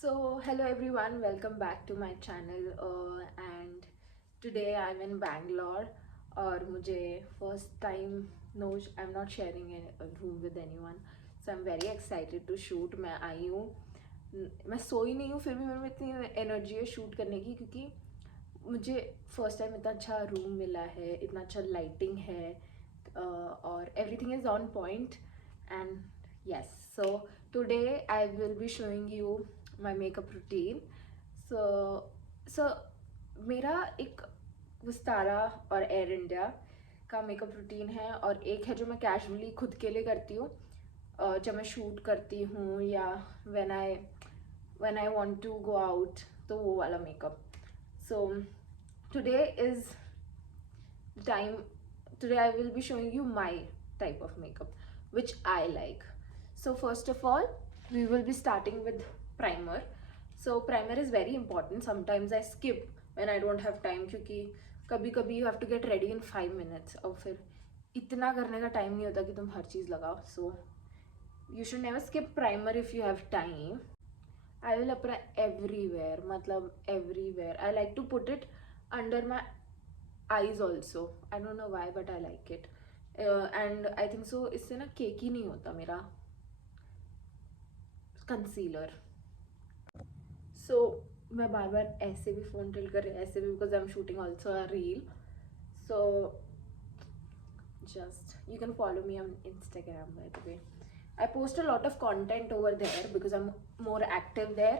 So hello everyone, welcome back to my channel and today I'm in Bangalore और मुझे first time no I'm not sharing a room with anyone, so I'm very excited to shoot. मैं आई हूँ, मैं सोई नहीं हूँ, फिर भी मेरे में इतनी एनर्जी है शूट करने की क्योंकि मुझे फर्स्ट टाइम इतना अच्छा रूम मिला है, इतना अच्छा लाइटिंग है और everything is on point and yes. So today I will be showing you my makeup routine. So मेरा एक विस्तारा और एयर इंडिया का मेकअप रूटीन है और एक है जो मैं कैजुअली खुद के लिए करती हूँ जब मैं शूट करती हूँ या when I want to go out, तो वो वाला makeup. So today is the time. Today I will be showing you my type of makeup which I like. So first of all, we will be starting with primer. So primer is very important. Sometimes I skip when I don't have time क्योंकि कभी कभी you have to get ready in 5 minutes और फिर इतना करने का time नहीं होता कि तुम हर चीज़ लगाओ. So you should never skip primer if you have time. I will apply everywhere, मतलब everywhere. I like to put it under my eyes also. I don't know why but I like it. And I think so इससे ना केकी नहीं होता मेरा concealer. सो मैं बार बार ऐसे भी phone till कर रही हूँ, ऐसे भी because I am shooting also a reel. So just you can follow me on Instagram, by the way. I post a lot of content over there because I'm more active there.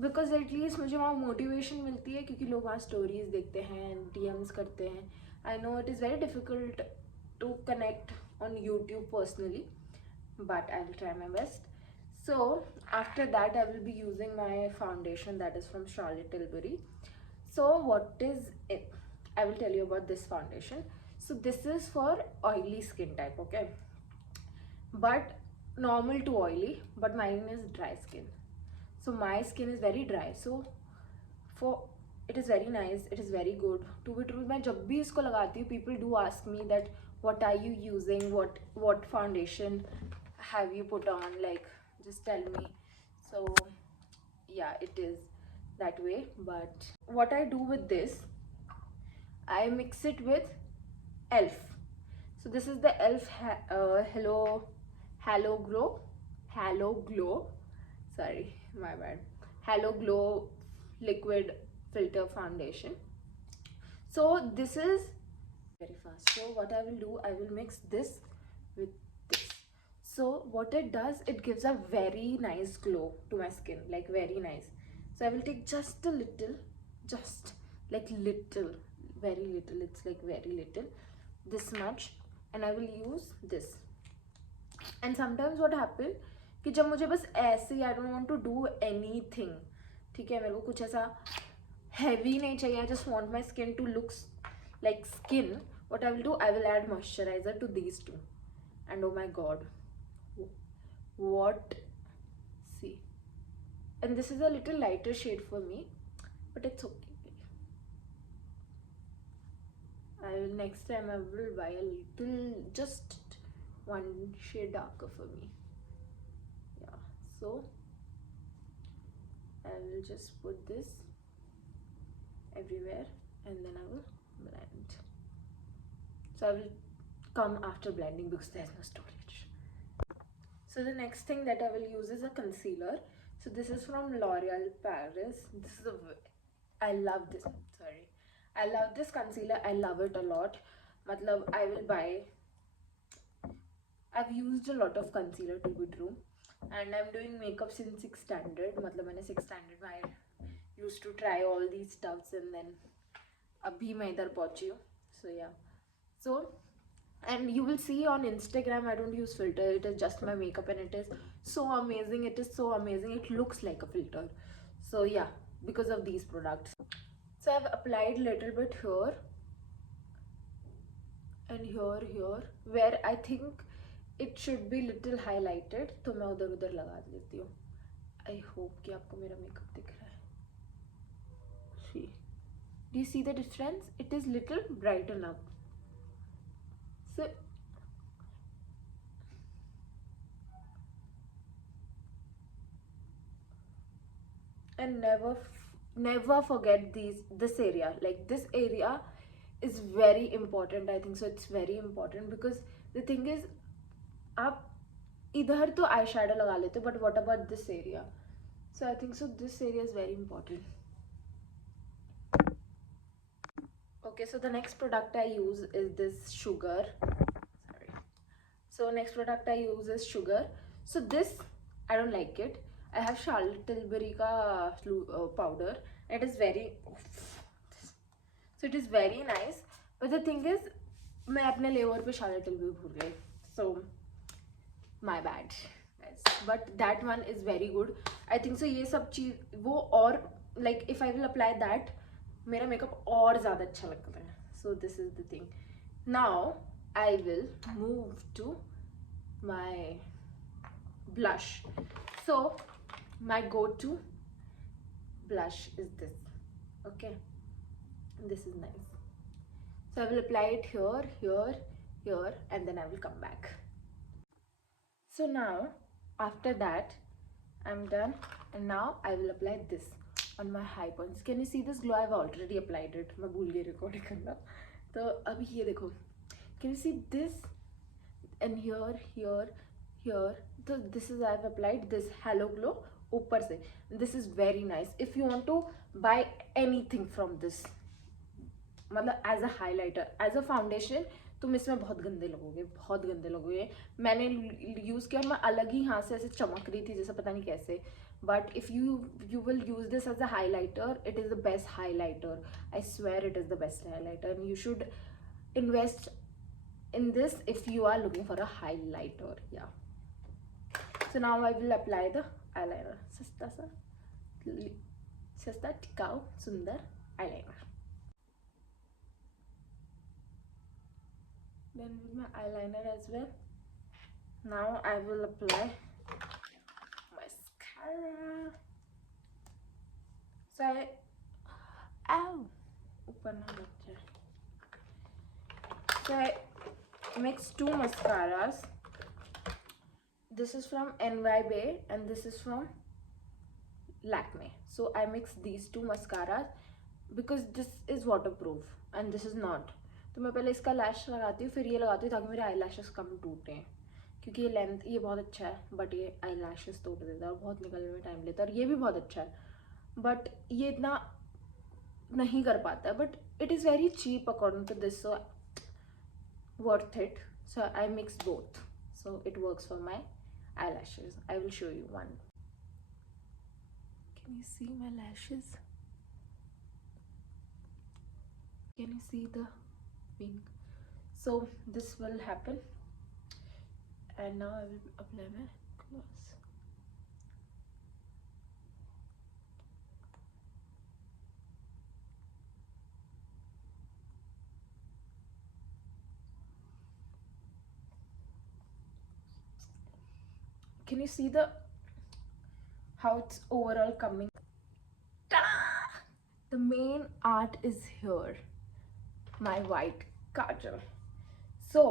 Because at least मुझे वहाँ motivation मिलती है क्योंकि लोग वहाँ stories देखते हैं, DMs करते हैं. I know it is very difficult to connect on YouTube personally, but I will try my best. So after that I will be using my foundation that is from Charlotte Tilbury. So what is it? I will tell you about this foundation. So this is for oily skin type, okay, but normal to oily, but mine is dry skin. So my skin is very dry, so for it is very nice, it is very good. To be true, मैं जब भी इसको लगाती हूँ, people do ask me that what are you using, what foundation have you put on, like just tell me. So yeah, it is that way. But what I do with this, I mix it with elf. So this is the elf Hello Glow, sorry, my bad, Hello Glow liquid filter foundation. So this is very fast. So what I will do, I will mix this with this. So what it does, it gives a very nice glow to my skin, like very nice. So I will take just a little, just like little, very little, it's like very little, this much, and I will use this. And sometimes what happen कि जब मुझे बस ऐसे I don't want to do anything, ठीक है, मेरे को कुछ ऐसा हैवी नहीं चाहिए, I just want my skin to looks like skin, what I will do, I will add moisturizer to these two, and oh my god, what, see, and this is a little lighter shade for me, but it's okay. I will next time I will buy a little, just one shade darker for me. Yeah, so I will just put this everywhere and then I will blend. So I will come after blending because there's no storage. So the next thing that I will use is a concealer. So this is from L'Oreal Paris. This is I love this, sorry, I love this concealer, I love it a lot. Matlab I will buy, I've used a lot of concealer to be true, and I'm doing makeup since 6th standard. Matlab मैंने 6th standard में I used to try all these stuffs and then अभी मैं इधर पहुंची हूँ. So yeah, so and you will see on Instagram I don't use filter, it is just my makeup and it is so amazing, it is so amazing, it looks like a filter. So yeah, because of these products. So I've applied little bit here and here where I think it should be little highlighted, तो मैं उधर उधर लगा लेती हूँ. I hope कि आपको मेरा makeup दिख रहा है. See, do you see the difference? It is little brighten up. So And never forget this area. Like, this area is very important. I think so it's very important because the thing is, आप इधर तो eye shadow लगा लेते हो, but what about this area? So I think so this area is very important. Okay, so the next product I use is this sugar. Sorry. So next product I use is sugar. So this, I don't like it. I have Charlotte Tilbury ka powder. It is very, so it is very nice. But the thing is, मैं अपने लेवर पे Charlotte Tilbury भूल गई. So my bad. Yes. But that one is very good. I think so. ये सब चीज वो और like if I will apply that, मेरा मेकअप और ज़्यादा अच्छा लगता है. So this is the thing. Now I will move to my blush. So my go-to blush is this. Okay, this is nice. So I will apply it here, here, here, and then I will come back. So now after that I'm done, and now I will apply this on my high points. Can you see this glow? I've already applied it. मैं भूल गई recording करना. तो अभी ये देखो. Can you see this? And here, here, here. So this is, I've applied this Hello Glow ऊपर से. This is very nice. If you want to buy anything from this, मतलब as a highlighter, as a foundation, तुम इसमें बहुत गंदे लगोगे, बहुत गंदे लगोगे. मैंने यूज़ किया और मैं अलग ही यहाँ से ऐसे चमक रही थी जैसे पता नहीं कैसे. But if you will use this as a highlighter, it is the best highlighter. I swear it is the best highlighter, and you should invest in this if you are looking for a highlighter. Yeah. So now I will apply the eyeliner. सस्ता टिकाऊ सुंदर eyeliner. Then with my eyeliner as well. Now I will apply mascara. So I mix two mascaras. This is from NY Bay and this is from Lakme. So I mix these two mascaras because this is waterproof and this is not. तो मैं पहले इसका लैश लगाती हूँ, फिर ये लगाती हूँ ताकि मेरे आई लैशेस कम टूटें, क्योंकि ये लेंथ ये बहुत अच्छा है बट ये आई लैशेस तोड़ देता है और बहुत निकलने में टाइम लेता है. और ये भी बहुत अच्छा है बट ये इतना नहीं कर पाता है, but it is very cheap according to this, so worth it. So I mix both, so it works for my eyelashes. I will show you one. Can you see my lashes? Can you see the pink? So this will happen, and now I will apply my gloss. Can you see how it's overall coming? Ta-da! The main art is here, my white kajal. So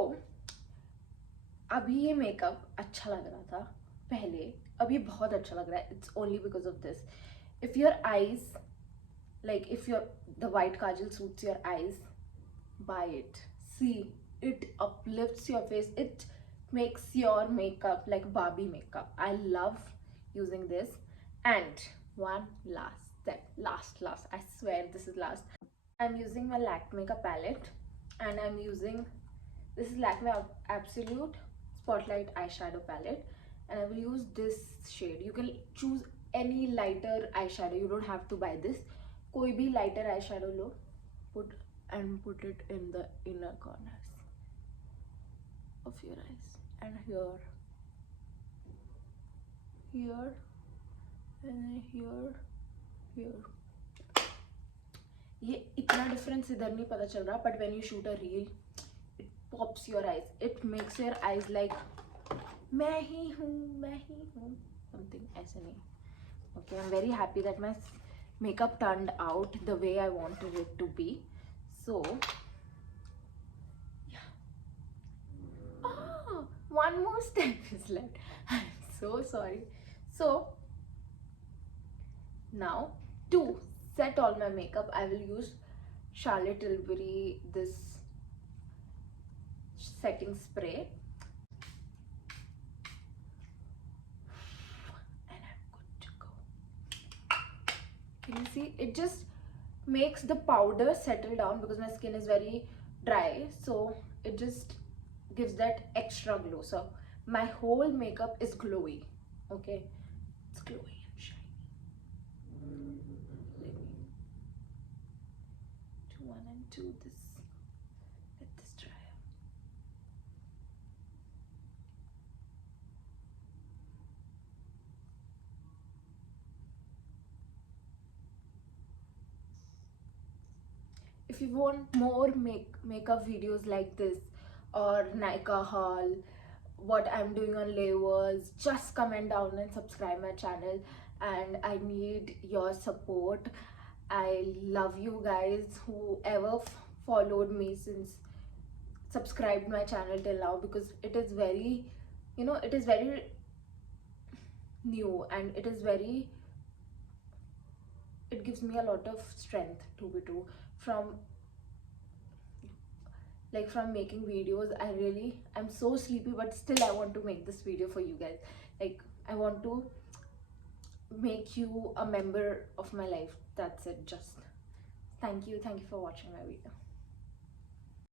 अभी ये makeup अच्छा लग रहा था पहले, अभी बहुत अच्छा लग रहा है. It's only because of this. If your eyes, like if the white kajal suits your eyes, buy it. See, it uplifts your face. It makes your makeup like Barbie makeup. I love using this. And one last step, last, I swear this is last. I'm using my Lakme ka palette, and I'm using, this is Lakme Absolute Spotlight eyeshadow palette, and I will use this shade. You can choose any lighter eyeshadow, you don't have to buy this. कोई भी lighter eyeshadow low, put it in the inner corners of your eyes, and here, and here. ये इतना difference इधर नहीं पता चल रहा, but when you shoot a reel, it pops your eyes. It makes your eyes like मैं ही हूँ, something ऐसे नहीं. Okay, I'm very happy that my makeup turned out the way I wanted it to be. So yeah. Oh, one more step is left. I'm so sorry. So Now, to set all my makeup, I will use Charlotte Tilbury this setting spray, and I'm good to go. Can you see? It just makes the powder settle down because my skin is very dry, so it just gives that extra glow. So my whole makeup is glowy. Okay, it's glowy and shiny. Let me do one and two this. Let this dry up. If you want more makeup videos like this, or Nykaa haul, what I'm doing on layers, just comment down and subscribe my channel. And I need your support. I love you guys, whoever followed me since, subscribed my channel till now, because it is very, it is very new, and it gives me a lot of strength to be true. From from making videos, I'm so sleepy, but still I want to make this video for you guys. Like, I want to make you a member of my life. That's it. Just thank you for watching my video.